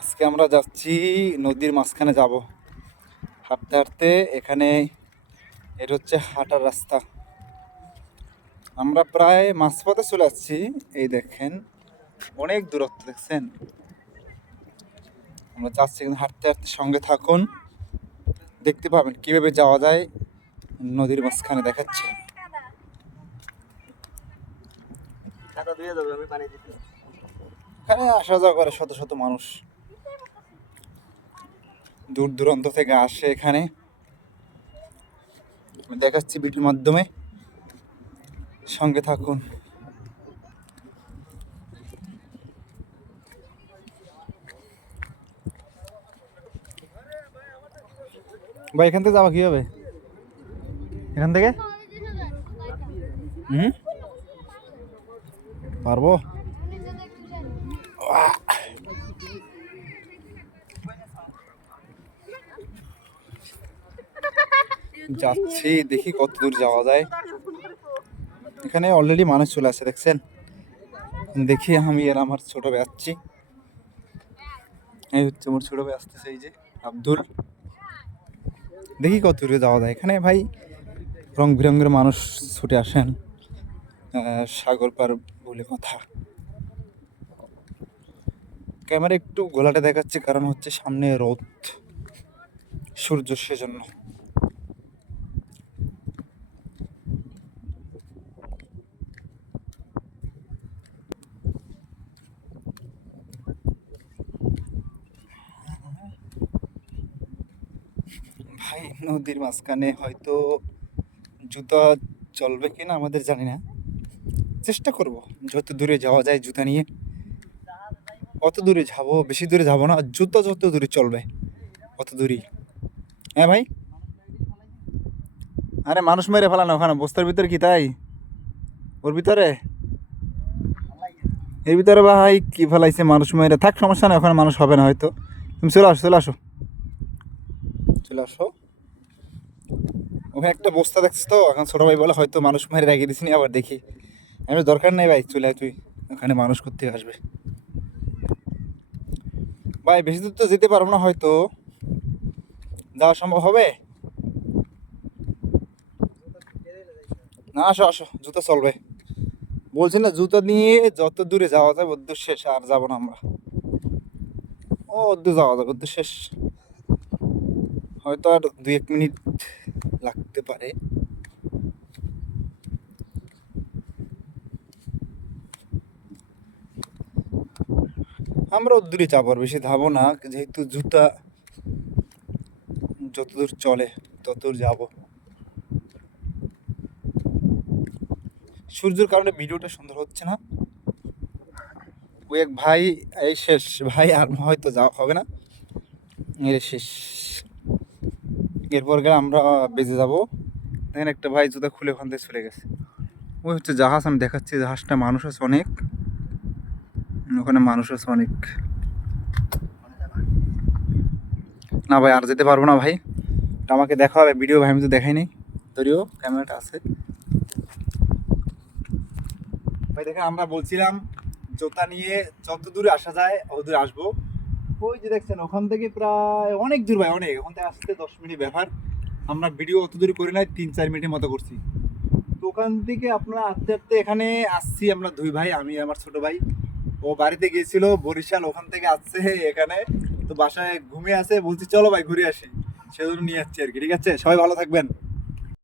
আজকে আমরা যাচ্ছি নদীর মাঝখানে যাব হাঁটতে হাঁটতে। এখানে এটা হচ্ছে হাঁটার রাস্তা। আমরা প্রায় মাঝপথে চলে যাচ্ছি। এই দেখেন অনেক দূরত্ব দেখছেন। আমরা যাচ্ছি কিন্তু হাঁটতে হাঁটতে, সঙ্গে থাকুন, দেখতে পাবেন কিভাবে যাওয়া যায় নদীর মাঝখানে দেখাচ্ছে। এখানে আসা যাওয়া করে শত শত মানুষ, দূর দূরান্ত থেকে আসে এখানে। আমি দেখাচ্ছি ভিডিওর মাধ্যমে, সঙ্গে থাকুন। ভাই এখান থেকে যাওয়া কিভাবে? এখান থেকে পারবো? যাচ্ছি, দেখি কত দূর যাওয়া যায়। এখানে অলরেডি মানুষ চলে আসছে দেখছেন। দেখি আমি আর আমার ছোট ভাই আসছি। এই হচ্ছে আমার ছোট ভাই আসতেছে, এই যে আব্দুল। দেখি কত দূরে যাওয়া যায়। এখানে ভাই রং বেরঙের মানুষ ছুটে আসেন, সাগর পার বলে কথা। ক্যামেরা একটু গোলাটা দেখাচ্ছে, কারণ হচ্ছে সামনে রোদ, সূর্য, সেজন্য। ভাই নদীর মাঝখানে হয়তো জুতা চলবে কিনা আমাদের জানি না। চেষ্টা করব যত দূরে যাওয়া যায় জুতা নিয়ে, অত দূরে যাবো। বেশি দূরে যাবো না, জুতো যত দূরে চলবে অত দূরই। হ্যাঁ ভাই, আরে মানুষ মেরে ফেলানো ওখানে বস্তার ভিতরে কি তাই? ওর ভিতরে, এর ভিতরে ভাই কি ফেলাইছে মানুষ মেরে। থাক, সমস্যা নেই, ওখানে মানুষ হবে না হয়তো। তুমি চলে আসো, চলে আসো, চলে আসো। ওখানে একটা বস্তা দেখছিস তো, এখন ছোটো ভাই বলে হয়তো মানুষ মেরে রেখে দিস নি। আবার দেখি আমি, দরকার নেই ভাই, চলে আয় তুই, ওখানে মানুষ করতে আসবে। ভাই বেশি দূর তো যেতে পারবো না হয়তো, যাওয়া সম্ভব হবে না। আসো আসো, জুতো চলবে বলছি না, জুতো নিয়ে যত দূরে যাওয়া যায় অত দূর শেষ। আর যাবো না আমরা, ও অদ্দূর যাওয়া যাবে, অদ্দূর শেষ। হয়তো আর 2-1 মিনিট লাগতে পারে। আমরা দূরে যাবো, আর বেশি ধাবো না, যেহেতু জুতা যতদূর চলে ততদূর যাবো। সূর্যের কারণে ভিডিওটা সুন্দর হচ্ছে না। ওই এক ভাই, এই শেষ ভাই, আর হয়তো যাওয়া হবে না, এর শেষ। এরপর গেলে আমরা বেঁচে যাবো। দেখেন একটা ভাই জুতা খুলে ওখান থেকে চলে গেছে। ওই হচ্ছে জাহাজ, আমি দেখাচ্ছি জাহাজটা। মানুষ আছে অনেক, ওখানে মানুষ আছে অনেক। না ভাই আর যেতে পারবো না ভাই, আমাকে দেখা হবে ভিডিও। ভাই আমি তো দেখাই নাই, যদিও ক্যামেরাটা আছে। ভাই দেখেন, আমরা বলছিলাম জুতা নিয়ে যত দূরে আসা যায় অত দূরে আসবো। ওই যে দেখছেন ওখান থেকে প্রায় অনেক দূর ভাই, অনেক। ওখান থেকে আসতে 10 মিনিট ব্যাপার। আমরা ভিডিও অত দূরে করি নাই, 3-4 মিনিটের মতো করছি। তো ওখান থেকে আপনারা আস্তে আস্তে এখানে আসছি আমরা দুই ভাই, আমি আমার ছোট ভাই। ও বাড়িতে গিয়েছিল বরিশাল, ওখান থেকে আসছে এখানে। তো বাসায় ঘুমিয়ে আছে, বলছি চলো ভাই ঘুরে আসি, সেজন্য নিয়ে যাচ্ছি আর কি। ঠিক আছে, সবাই ভালো থাকবেন।